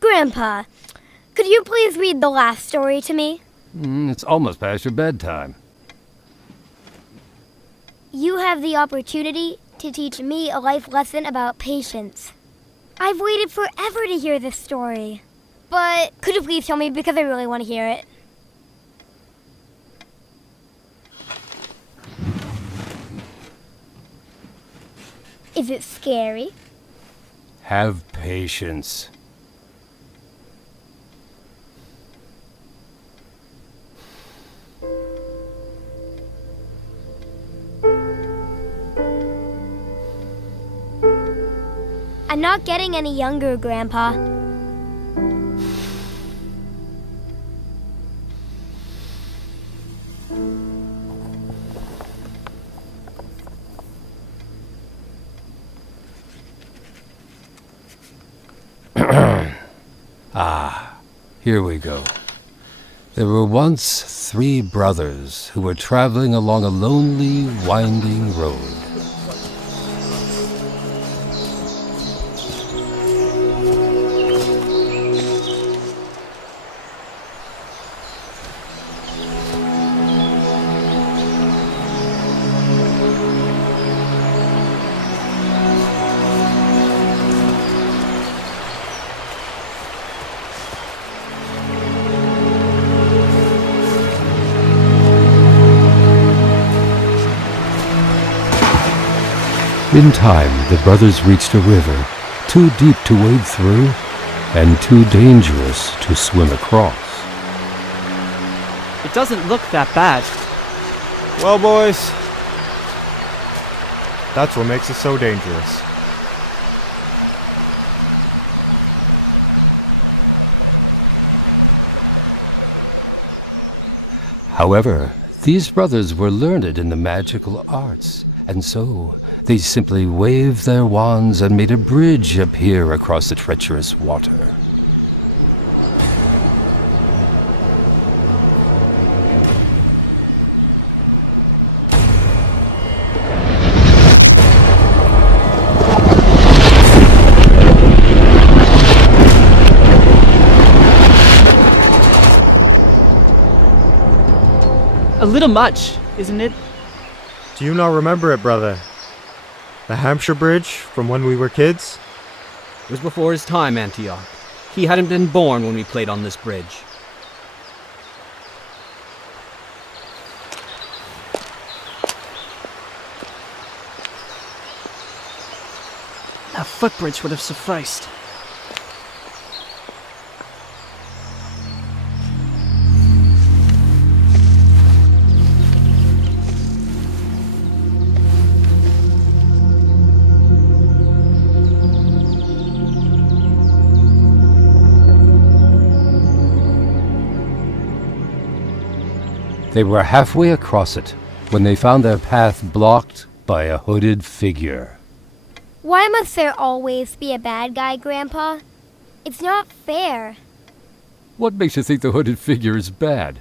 Grandpa, could you please read the last story to me? It's almost past your bedtime. You have the opportunity to teach me a life lesson about patience. I've waited forever to hear this story. But could you please tell me, because I really want to hear it? Is it scary? Have patience. I'm not getting any younger, Grandpa. Here we go. There were once 3 brothers who were traveling along a lonely, winding road. In time, the brothers reached a river, too deep to wade through, and too dangerous to swim across. It doesn't look that bad. Well, boys, that's what makes it so dangerous. However, these brothers were learned in the magical arts, and so they simply waved their wands and made a bridge appear across the treacherous water. A little much, isn't it? Do you not remember it, brother? The Hampshire Bridge from when we were kids? It was before his time, Antioch. He hadn't been born when we played on this bridge. A footbridge would have sufficed. They were halfway across it when they found their path blocked by a hooded figure. Why must there always be a bad guy, Grandpa? It's not fair. What makes you think the hooded figure is bad?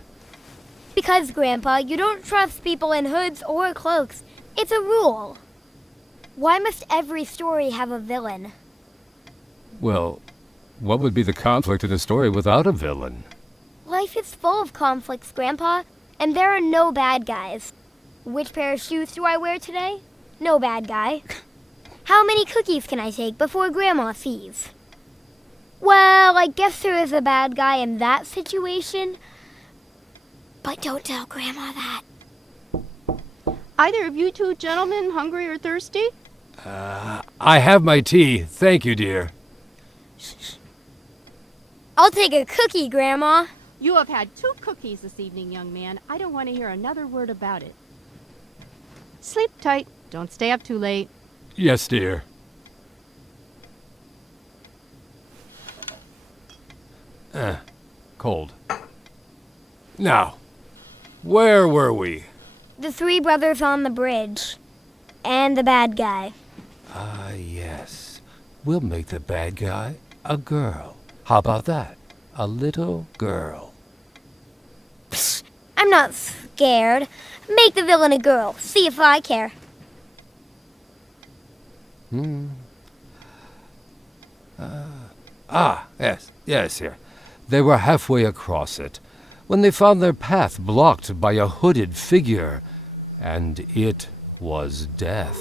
Because, Grandpa, you don't trust people in hoods or cloaks. It's a rule. Why must every story have a villain? Well, what would be the conflict in a story without a villain? Life is full of conflicts, Grandpa, and there are no bad guys. Which pair of shoes do I wear today? No bad guy. How many cookies can I take before Grandma sees? Well, I guess there is a bad guy in that situation. But don't tell Grandma that. Either of you 2 gentlemen hungry or thirsty? I have my tea. Thank you, dear. I'll take a cookie, Grandma. You have had 2 cookies this evening, young man. I don't want to hear another word about it. Sleep tight. Don't stay up too late. Yes, dear. Cold. Now, where were we? The 3 brothers on the bridge. And the bad guy. Ah, yes. We'll make the bad guy a girl. How about that? A little girl. Psst, I'm not scared. Make the villain a girl. See if I care. Yes, here. They were halfway across it when they found their path blocked by a hooded figure, and it was Death.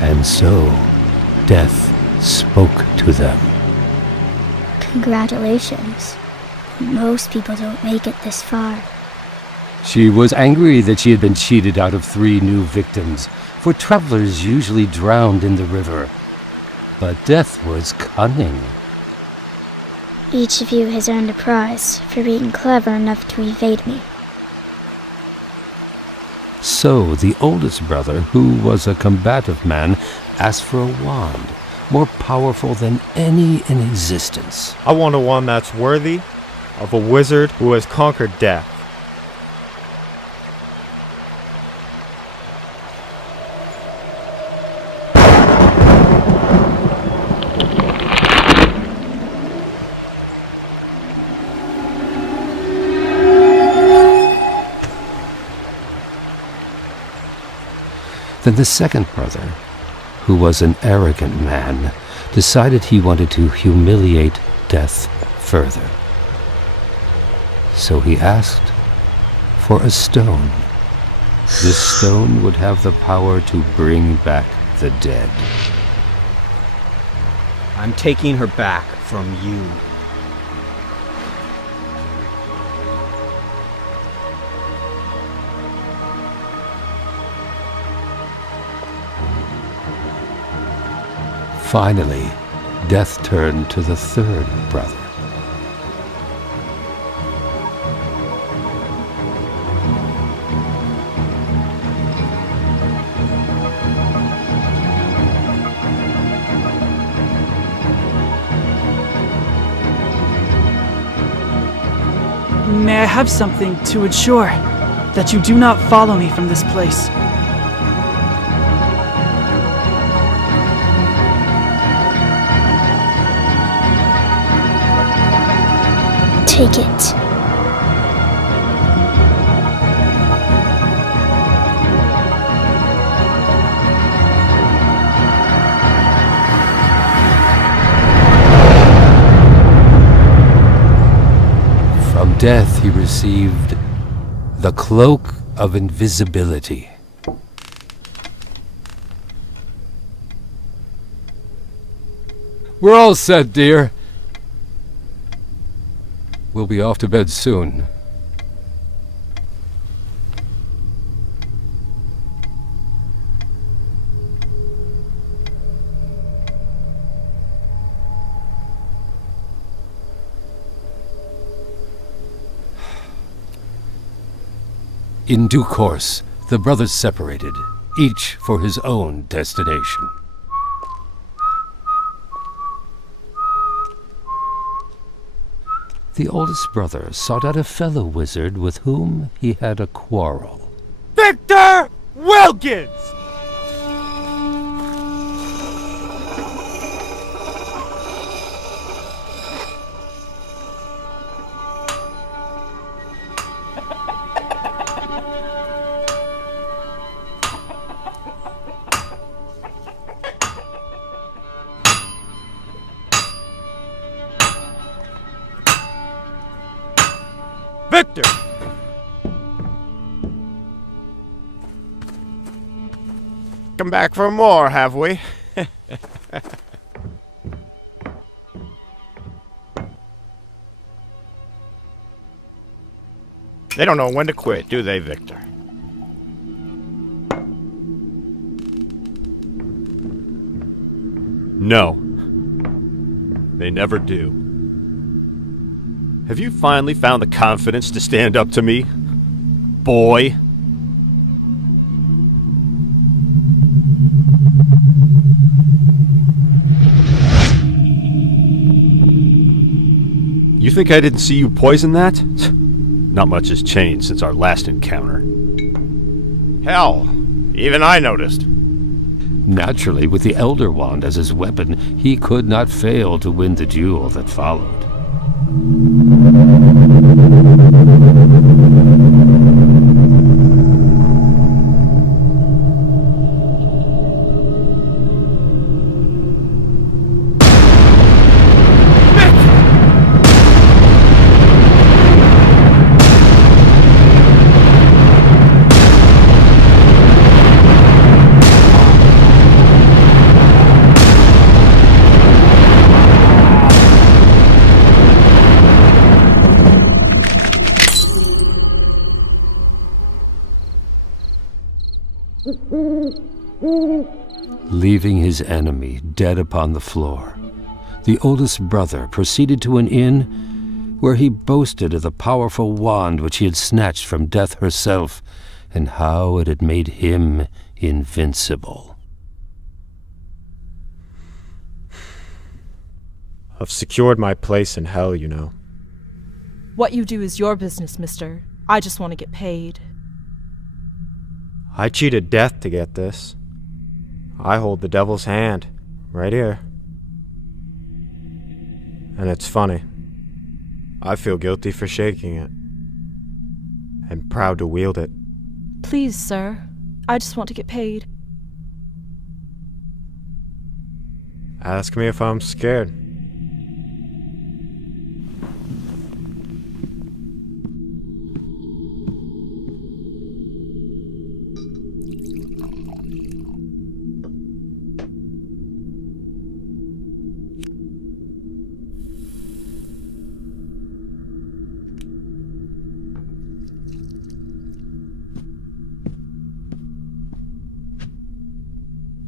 And so, Death spoke to them. Congratulations. Most people don't make it this far. She was angry that she had been cheated out of 3 new victims, for travelers usually drowned in the river. But Death was cunning. Each of you has earned a prize for being clever enough to evade me. So the oldest brother, who was a combative man, asked for a wand, more powerful than any in existence. I want a wand that's worthy of a wizard who has conquered death. Then the second brother, who was an arrogant man, decided he wanted to humiliate Death further. So he asked for a stone. This stone would have the power to bring back the dead. I'm taking her back from you. Finally, Death turned to the third brother. May I have something to ensure that you do not follow me from this place? Take it. From Death he received the Cloak of Invisibility. We're all set, dear. We'll be off to bed soon. In due course, the brothers separated, each for his own destination. The oldest brother sought out a fellow wizard with whom he had a quarrel. Victor Wilkins! Victor! Come back for more, have we? They don't know when to quit, do they, Victor? No. They never do. Have you finally found the confidence to stand up to me, boy? You think I didn't see you poison that? Not much has changed since our last encounter. Hell, even I noticed. Naturally, with the Elder Wand as his weapon, he could not fail to win the duel that followed. Leaving his enemy dead upon the floor, the oldest brother proceeded to an inn where he boasted of the powerful wand which he had snatched from Death herself, and how it had made him invincible. I've secured my place in hell, you know. What you do is your business, mister. I just want to get paid. I cheated death to get this. I hold the devil's hand, right here. And it's funny. I feel guilty for shaking it. And proud to wield it. Please, sir. I just want to get paid. Ask me if I'm scared.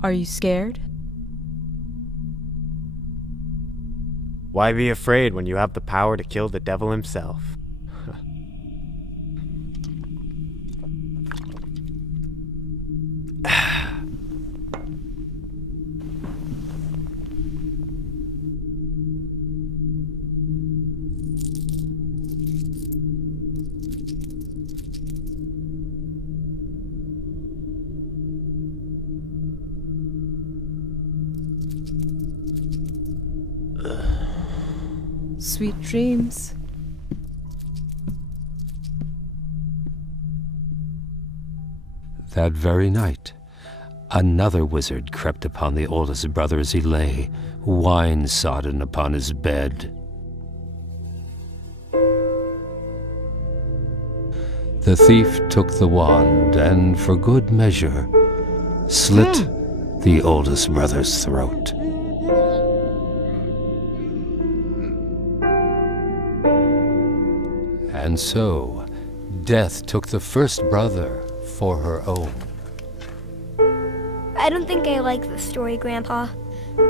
Are you scared? Why be afraid when you have the power to kill the devil himself? Sweet dreams. That very night, another wizard crept upon the oldest brother as he lay, wine-sodden upon his bed. The thief took the wand and, for good measure, slit the oldest brother's throat. And so, Death took the first brother for her own. I don't think I like this story, Grandpa.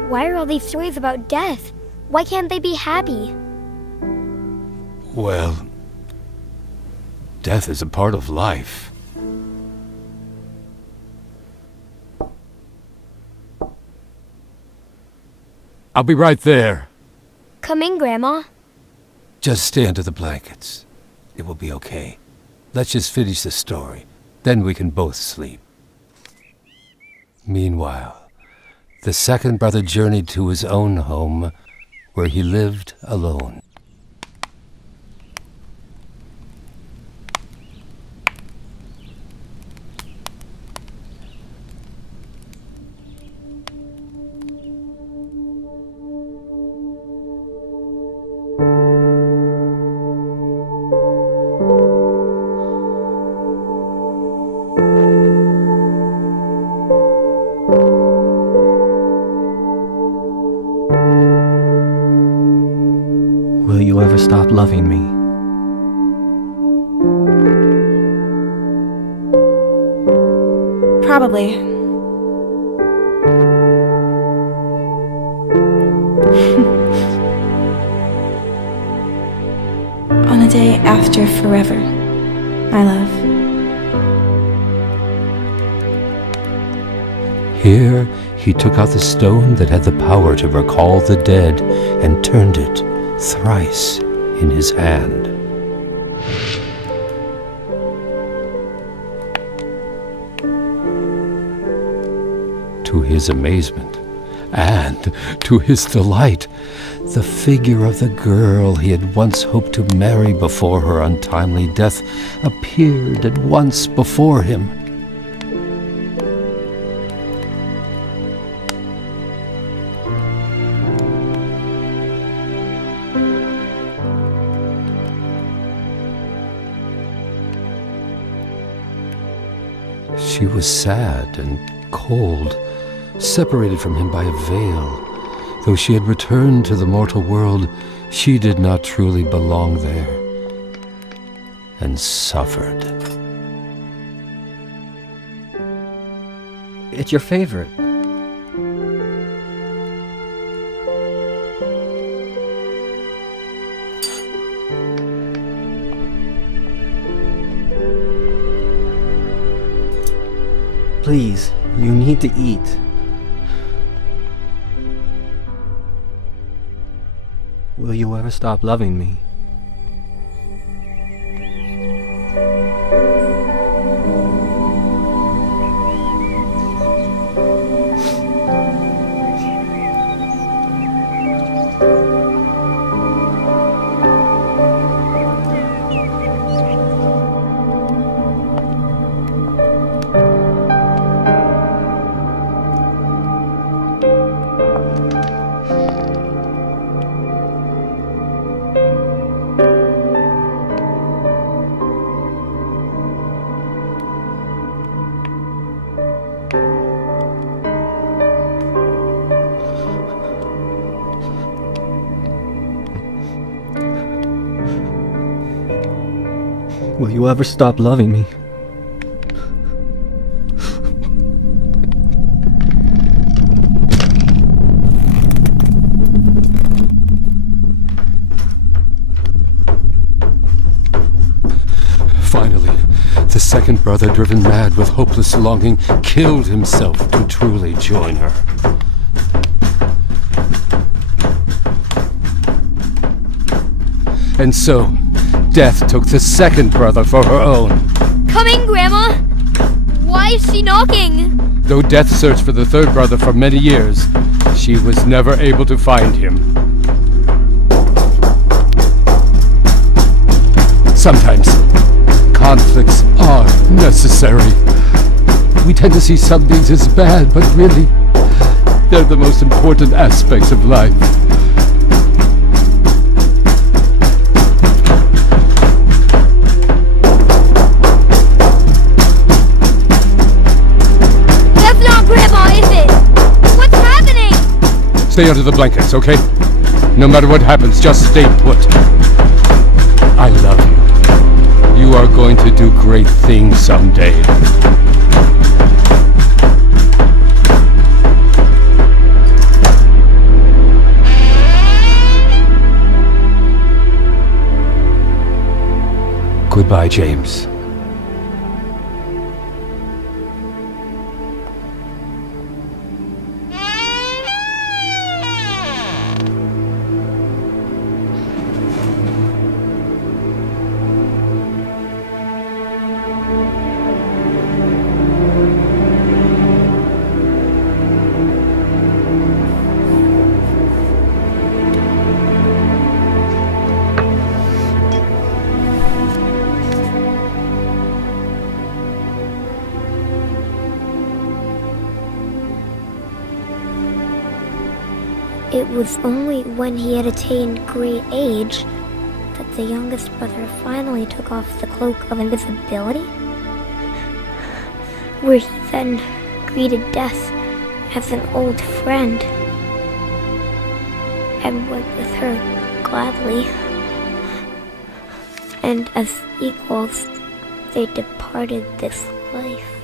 Why are all these stories about death? Why can't they be happy? Well, death is a part of life. I'll be right there. Come in, Grandma. Just stay under the blankets. It will be okay. Let's just finish the story. Then we can both sleep. Meanwhile, the second brother journeyed to his own home, where he lived alone. Will you ever stop loving me? Probably. On the day after forever, my love. Here, he took out the stone that had the power to recall the dead and turned it thrice in his hand. To To his amazement, and to his delight, the figure of the girl he had once hoped to marry before her untimely death appeared at once before him. She was sad and cold, separated from him by a veil. Though she had returned to the mortal world, she did not truly belong there, and suffered. It's your favorite. Please, you need to eat. Will you ever stop loving me? Will you ever stop loving me? Finally, the second brother, driven mad with hopeless longing, killed himself to truly join her. And so, Death took the second brother for her own. Coming, Grandma! Why is she knocking? Though Death searched for the third brother for many years, she was never able to find him. Sometimes, conflicts are necessary. We tend to see some things as bad, but really, they're the most important aspects of life. Stay under the blankets, okay? No matter what happens, just stay put. I love you. You are going to do great things someday. Goodbye, James. It was only when he had attained great age that the youngest brother finally took off the cloak of invisibility, where he then greeted death as an old friend and went with her gladly, and as equals they departed this life.